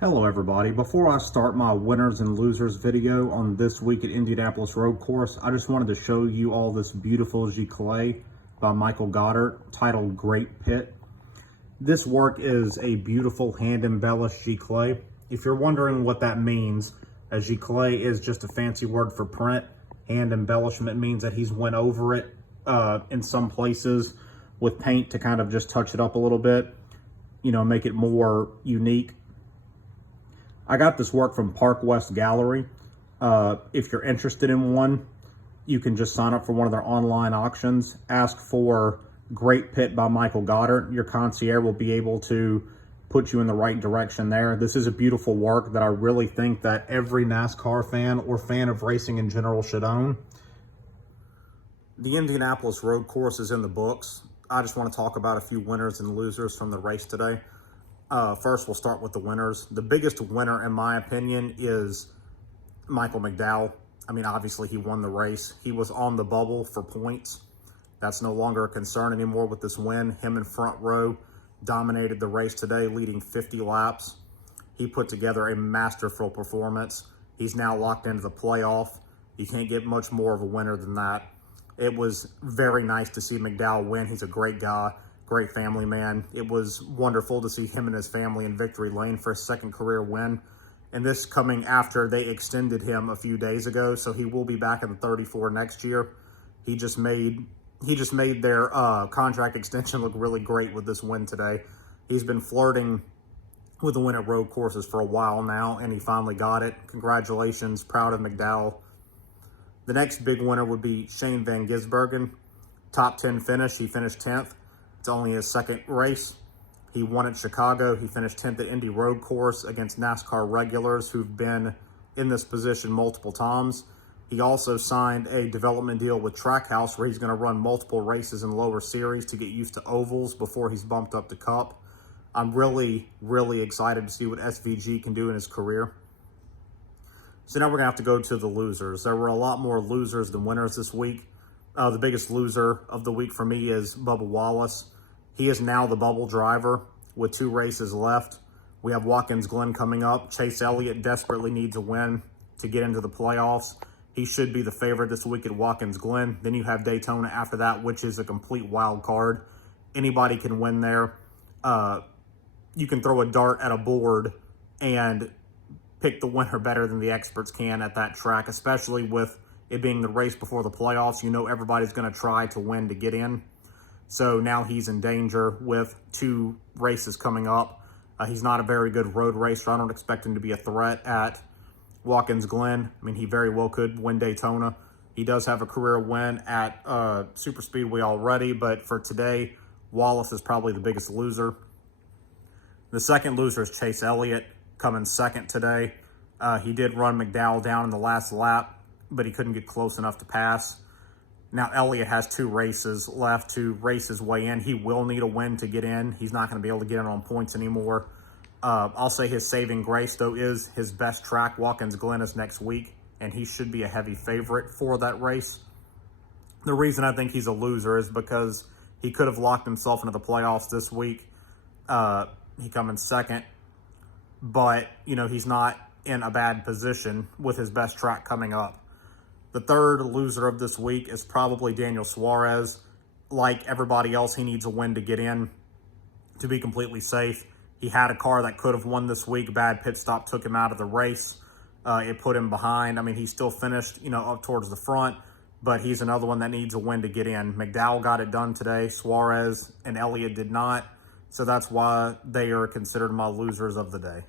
Hello everybody. Before I start my winners and losers video on this week at Indianapolis Road Course, I just wanted to show you all this beautiful giclée by Michael Godard titled Grape Pit. This work is a beautiful hand embellished giclée. If you're wondering what that means, a giclée is just a fancy word for print. Hand embellishment means that he's went over it in some places with paint to kind of just touch it up a little bit, make it more unique. I got this work from Parkwest Gallery. If you're interested in one, you can just sign up for one of their online auctions. Ask for Grape Pit by Michael Godard. Your concierge will be able to put you in the right direction there. This is a beautiful work that I really think that every NASCAR fan or fan of racing in general should own. The Indianapolis Road Course is in the books. I just want to talk about a few winners and losers from the race today. First, we'll start with the winners. The biggest winner, in my opinion, is Michael McDowell. I mean, obviously, he won the race. He was on the bubble for points. That's no longer a concern anymore with this win. Him in front row dominated the race today, leading 50 laps. He put together a masterful performance. He's now locked into the playoff. You can't get much more of a winner than that. It was very nice to see McDowell win. He's a great guy. Great family man. It was wonderful to see him and his family in victory lane for a second career win. And this coming after they extended him a few days ago, so he will be back in the 34 next year. He just made their contract extension look really great with this win today. He's been flirting with the win at road courses for a while now, and he finally got it. Congratulations, proud of McDowell. The next big winner would be Shane Van Gisbergen. Top 10 finish, he finished 10th. It's only his second race. He won at Chicago. He finished 10th at Indy Road Course against NASCAR regulars who've been in this position multiple times. He also signed a development deal with Trackhouse where he's going to run multiple races in lower series to get used to ovals before he's bumped up to Cup. I'm really, really excited to see what SVG can do in his career. So now we're going to have to go to the losers. There were a lot more losers than winners this week. The biggest loser of the week for me is Bubba Wallace. He is now the bubble driver with 2 races left. We have Watkins Glen coming up. Chase Elliott desperately needs a win to get into the playoffs. He should be the favorite this week at Watkins Glen. Then you have Daytona after that, which is a complete wild card. Anybody can win there. You can throw a dart at a board and pick the winner better than the experts can at that track, especially with it being the race before the playoffs. You know everybody's going to try to win to get in. So now he's in danger with 2 races coming up. He's not a very good road racer. I don't expect him to be a threat at Watkins Glen. I mean, he very well could win Daytona. He does have a career win at Super Speedway already, but for today, Wallace is probably the biggest loser. The second loser is Chase Elliott, coming second today. He did run McDowell down in the last lap, but he couldn't get close enough to pass. Now, Elliott has 2 races left to race his way in. He will need a win to get in. He's not going to be able to get in on points anymore. I'll say his saving grace, though, is his best track, Watkins Glen, is next week, and he should be a heavy favorite for that race. The reason I think he's a loser is because he could have locked himself into the playoffs this week. He come in second, but, he's not in a bad position with his best track coming up. The third loser of this week is probably Daniel Suarez. Like everybody else, he needs a win to get in to be completely safe. He had a car that could have won this week. Bad pit stop took him out of the race. It put him behind. I mean, he still finished, up towards the front, but he's another one that needs a win to get in. McDowell got it done today. Suarez and Elliott did not. So that's why they are considered my losers of the day.